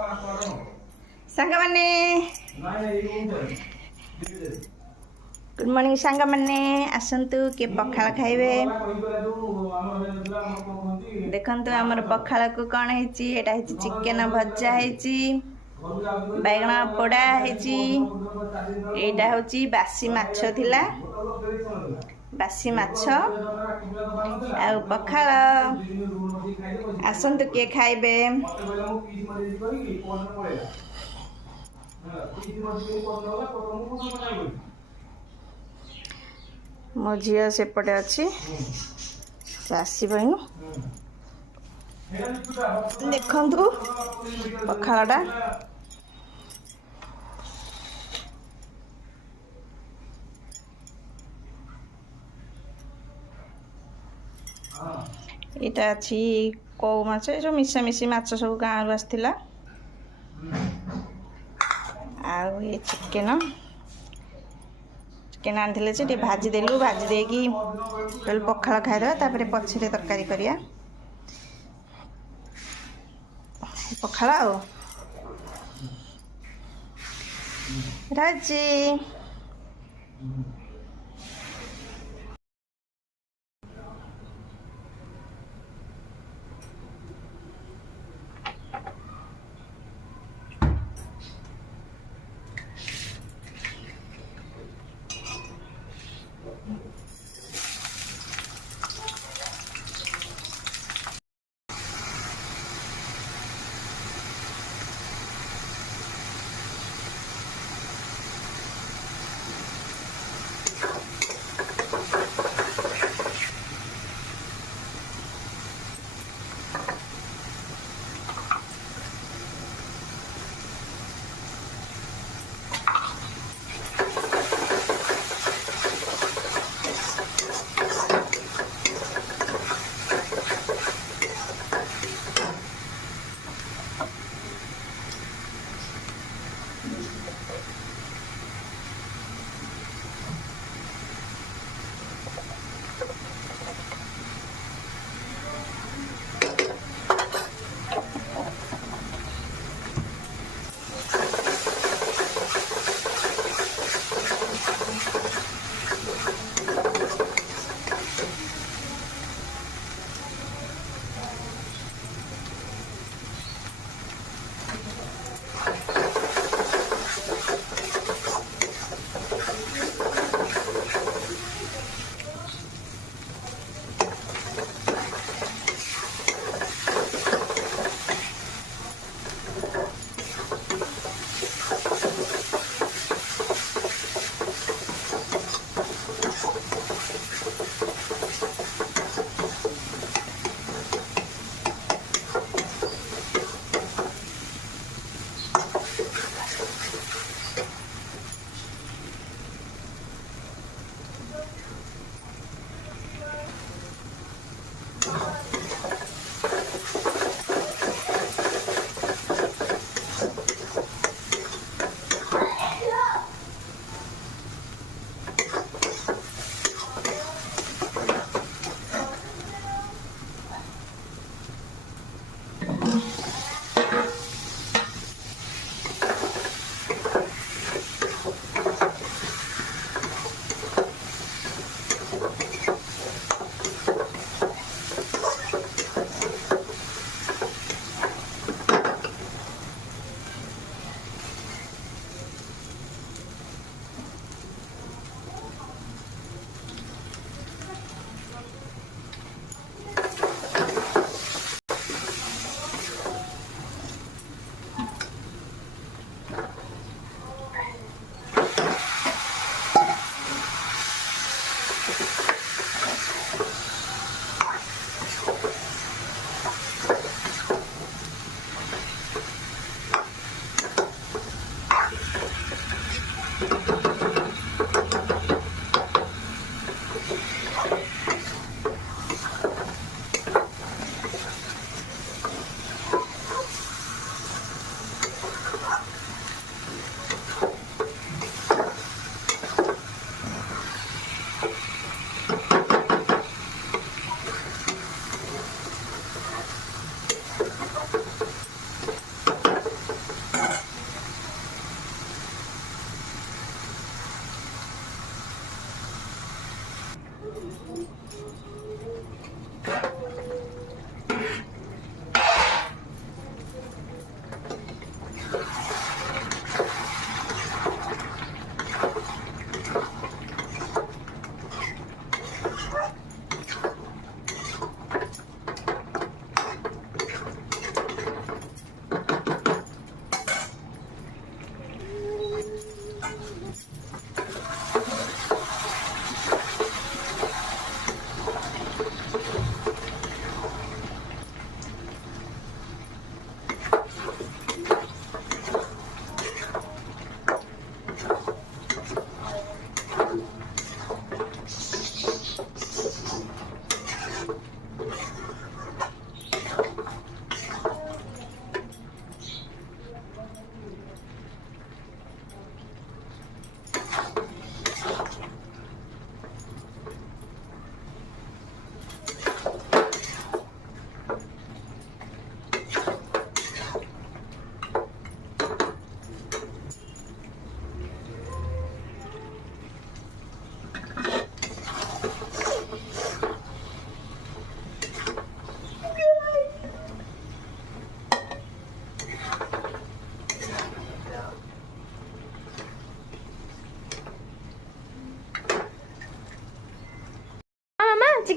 सांग मैंने good morning सांग मैंने आसतु किए पखाल खाइबे देखंतु हमर पखाल को कौन है एटा है चिकेन भजा है बैगण पोड़ा है एटा हूँ बासी माछ थिला बासी माछ आ पखाल आसतु किए खाइबे मो झील सेपटे अच्छी आसबू देखु पखालटा यहाँ अच्छी कौ माछ जो मिशामिशी माछ सब गाँव रू आसला ये चिकेन चिकेन आनी से भाजीदेलु भाजी देकी पखाल खाईदे तापर पछरे तरकारी करिया पखाल आ राजी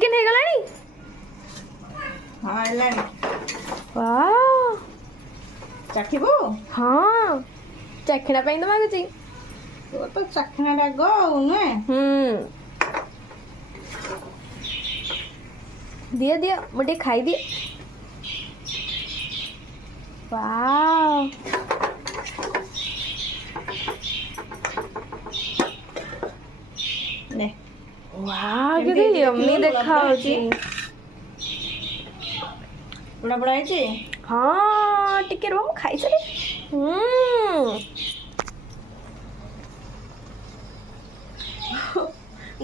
ଚିକେନ ହେଇଗଲାଣି? ହଁ ହେଲାଣି। ୱାଓ ଚାଖିବୁ? ହଁ ଚାଖିଣା ପାଇଁ ତ ମାଗୁଛି। ତୋ ତ ଚାଖିଣା ରାଗ ଆଉ ନୁହେଁ। ଦିଅ ଦିଅ ମୁଁ ଟିକେ ଖାଇଦିଏ। ୱାଓ ନେ ୱାଓ କେତେ ୟମ୍ମି ଦେଖାଯାଉଛି। ବୁଢା ବୁଢା ହେଇଛି। ହଁ ଟିକେ ରୁହ ମୁଁ ଖାଇସାରି।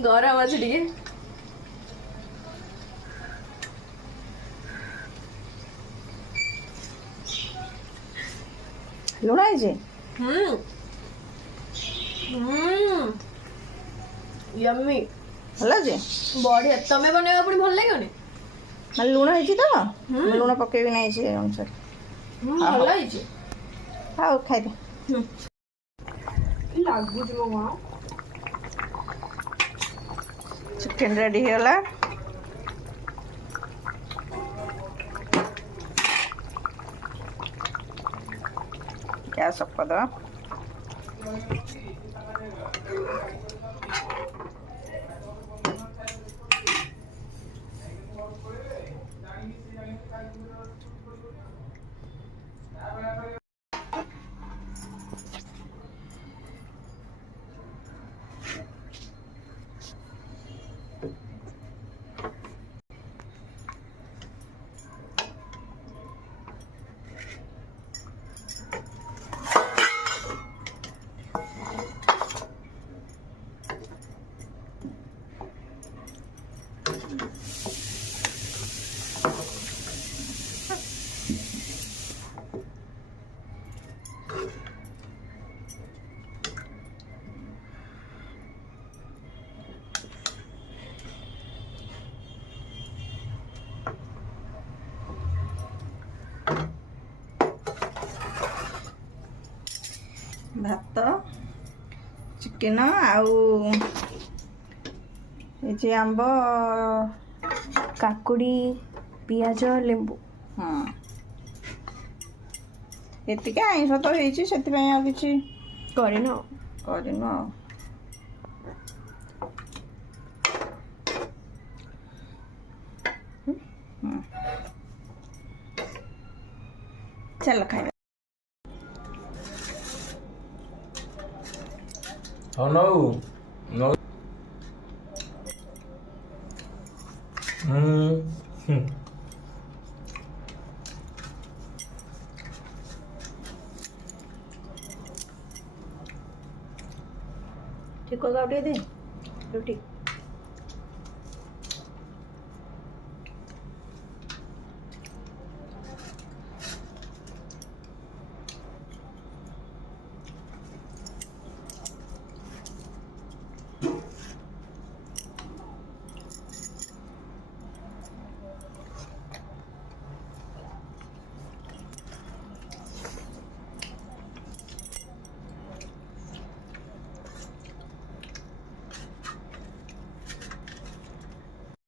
ଗରମ ଅଛି ଟିକେ। ଲୁଣ ହେଇଛି। ୟମ୍ମି ଭଲ ଅଛି। ବଢିଆ। ତମେ ବନେଇବା ପୁଣି ଭଲ ଲାଗିବନି? ମାନେ ଲୁଣ ହେଇଛି ତ ମୁଁ ଲୁଣ ପକେଇବି ନାହିଁ ସେ ଅନୁସାରେ। ଭଲ ହେଇଛି। ହଉ ଖାଇଦେ। ଲାଗୁଛି ମୋ ମା। ଚିକେନ ରେଡି ହେଇଗଲା। ଗ୍ୟାସ୍ ଅଫ୍ କରିଦେବା। ଭାତ ଚିକେନ ଆଉ ହେଇଛି ଆମ୍ବ କାକୁଡି ପିଆଜ ଲେମ୍ବୁ। ହଁ ଏତିକି ଆଇଁଷ ତ ହେଇଛି ସେଥିପାଇଁ ଆଉ କିଛି କରିନ? କରିନୁ ଆଉ। ଚାଲ ଖାଇବା। Oh no, no. ठीक होगा उठे दे रोटी।